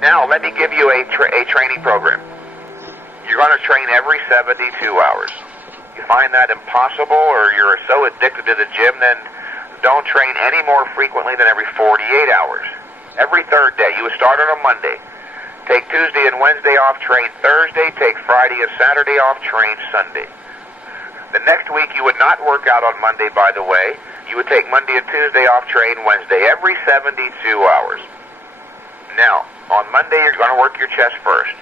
Now, let me give you a training program. You're going to train every 72 hours. You find that impossible or you're so addicted to the gym, then don't train any more frequently than every 48 hours. Every third day. You would start on a Monday. Take Tuesday and Wednesday off, train Thursday. Take Friday and Saturday off, train Sunday. The next week you would not work out on Monday, by the way. You would take Monday and Tuesday off, train Wednesday, every 72 hours. Now, on Monday you're going to work your chest first.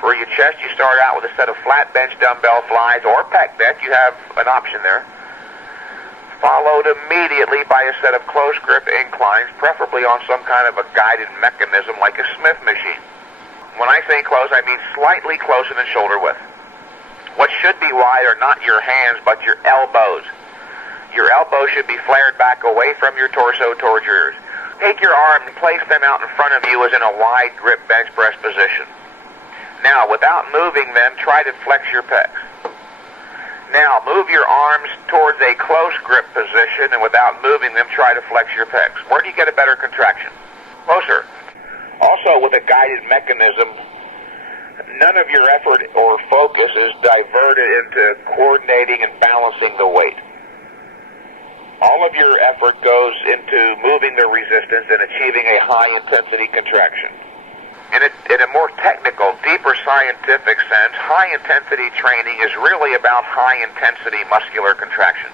For your chest, you start out with a set of flat bench dumbbell flies or Pec Deck. You have an option there. Followed immediately by a set of close grip inclines, preferably on some kind of a guided mechanism like a Smith machine. When I say close, I mean slightly closer than shoulder width. What should be wide are not your hands, but your elbows. Your elbows should be flared back away from your torso towards your ears. Take your arm and place them out in front of you as in a wide grip bench press position. Now, without moving them, try to flex your pecs. Now, move your arms towards a close grip position, and without moving them, try to flex your pecs. Where do you get a better contraction? Closer. Also, with a guided mechanism, none of your effort or focus is diverted into coordinating and balancing the weight. All of your effort goes into moving the resistance and achieving a high-intensity contraction. In a more technical, deeper scientific sense, high-intensity training is really about high-intensity muscular contractions,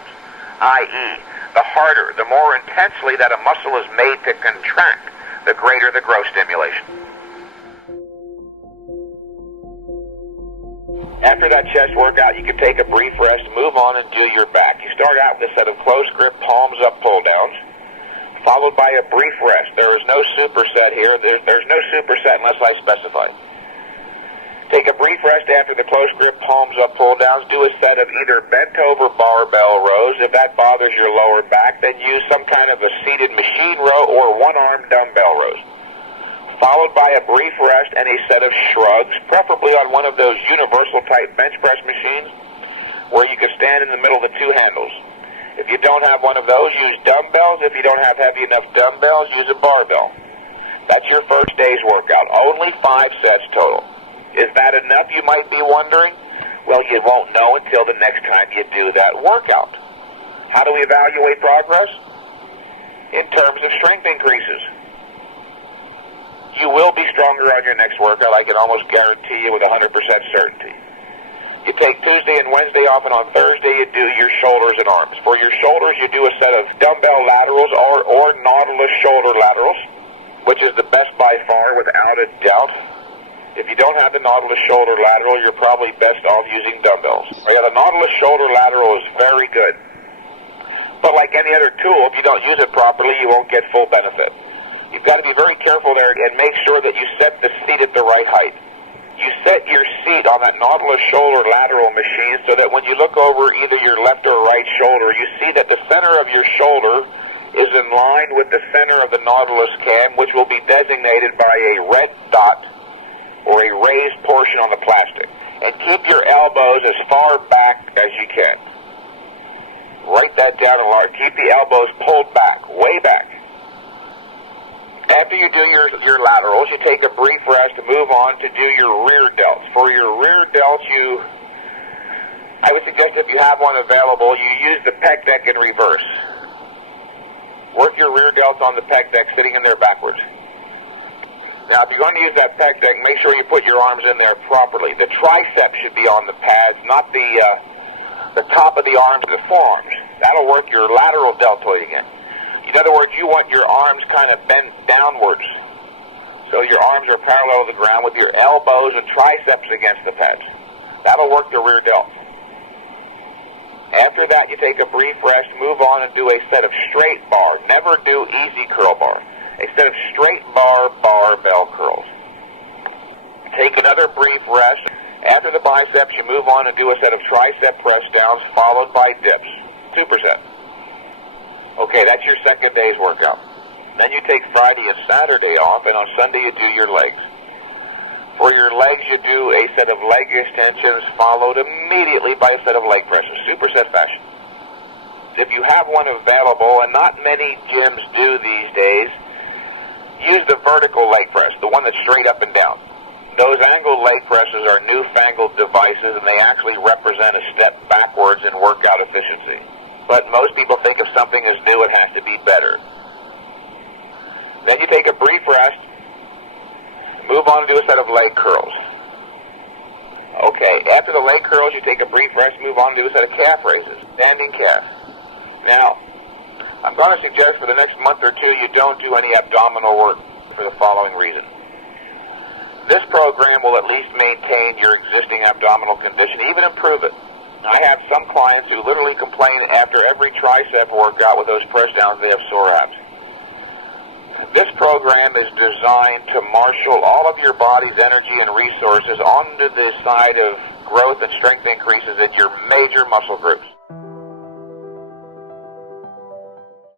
i.e., the harder, the more intensely that a muscle is made to contract, the greater the growth stimulation. After that chest workout, you can take a brief rest, move on, and do your back. You start out with a set of close grip, palms up, pull downs, followed by a brief rest. There is no superset here. There's no superset unless I specify. Take a brief rest after the close grip, palms up, pull downs. Do a set of either bent over barbell rows. If that bothers your lower back, then use some kind of a seated machine row or one-arm dumbbell rows. Followed by a brief rest and a set of shrugs, preferably on one of those universal type bench press machines where you can stand in the middle of the two handles. If you don't have one of those, use dumbbells. If you don't have heavy enough dumbbells, use a barbell. That's your first day's workout. Only 5 sets total. Is that enough, you might be wondering? Well, you won't know until the next time you do that workout. How do we evaluate progress? In terms of strength increases. You will be stronger on your next workout, I can almost guarantee you with 100% certainty. You take Tuesday and Wednesday off, and on Thursday you do your shoulders and arms. For your shoulders, you do a set of dumbbell laterals or Nautilus shoulder laterals, which is the best by far without a doubt. If you don't have the Nautilus shoulder lateral, you're probably best off using dumbbells. Yeah, the Nautilus shoulder lateral is very good. But like any other tool, if you don't use it properly, you won't get full benefit. You've got to be very careful there and make sure that you set the seat at the right height. You set your seat on that Nautilus shoulder lateral machine so that when you look over either your left or right shoulder, you see that the center of your shoulder is in line with the center of the Nautilus cam, which will be designated by a red dot or a raised portion on the plastic. And keep your elbows as far back as you can. Write that down a lot. Keep the elbows pulled back, way back. After you do your laterals, you take a brief rest to move on to do your rear delts. For your rear delts, I would suggest if you have one available, you use the Pec Deck in reverse. Work your rear delts on the Pec Deck sitting in there backwards. Now, if you're going to use that Pec Deck, make sure you put your arms in there properly. The triceps should be on the pads, not the top of the arms, the forearms. That'll work your lateral deltoid again. In other words, you want your arms kind of bent downwards. So your arms are parallel to the ground with your elbows and triceps against the pads. That'll work the rear delt. After that, you take a brief rest, move on and do a set of straight bar. Never do easy curl bar. A set of straight bar barbell curls. Take another brief rest. After the biceps, you move on and do a set of tricep press downs followed by dips. 2%. Okay, that's your second day's workout. Then you take Friday and Saturday off, and on Sunday you do your legs. For your legs, you do a set of leg extensions followed immediately by a set of leg presses, superset fashion. If you have one available, and not many gyms do these days, use the vertical leg press, the one that's straight up and down. Those angled leg presses are newfangled devices, and they actually represent a step backwards in workout efficiency. But most people think if something is new, it has to be better. Then you take a brief rest, move on to do a set of leg curls. Okay, after the leg curls, you take a brief rest, move on to do a set of calf raises, standing calf. Now, I'm going to suggest for the next month or two you don't do any abdominal work for the following reason. This program will at least maintain your existing abdominal condition, even improve it. I have some clients who literally complain after every tricep workout with those press downs they have sore abs. This program is designed to marshal all of your body's energy and resources onto the side of growth and strength increases in your major muscle groups.